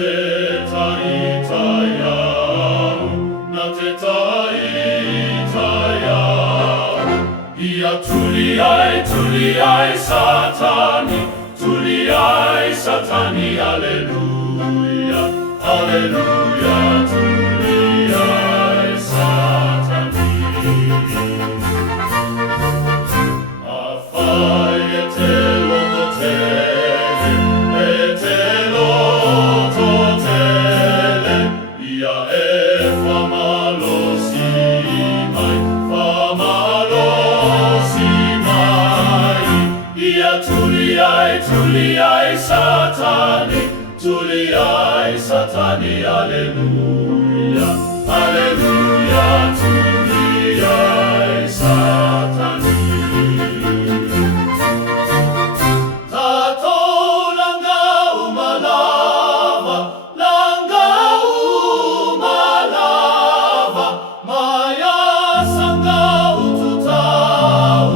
teta itayao, na teta itayao. Ia tuliai Satani, tuliai Satani, Alleluia, Alleluia, tuliai Satani. Afai etelo totele, etelo totele, ia famalosimai, famalosimai. Ia tuliai Satani, tuliai Satani, Alleluia, Alleluia, tuliai Satani. Tato langa umalava, maya sanga ututau,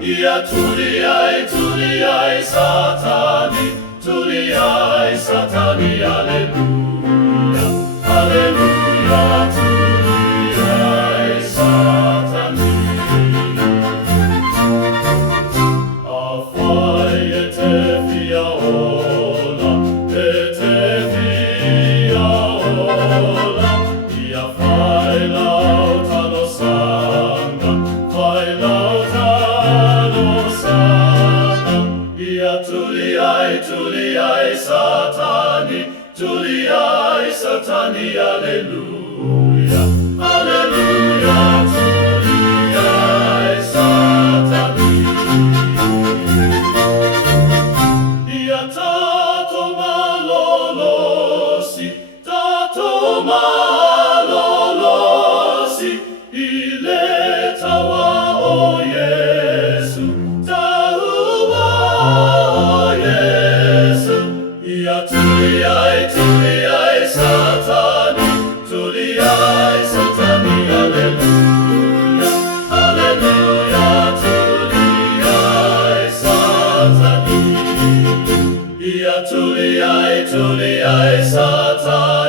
ia tuliai Satani, tuliai Satani, Alleluia, Alleluia, tuliai Satani. Afai ete fiaola, ia fai lauta no sanga, fai lauta no sanga. Ia tuliai Satani, tuliai Satani, Alleluia, Alleluia, tuliai Satani. Ia tato malolosi, iletawa o Yesu, taua o Yesu. Ia tuliai Satani, tuliai Satani, Alleluia, Alleluia, tuliai Satani. Ia tuliai Satani.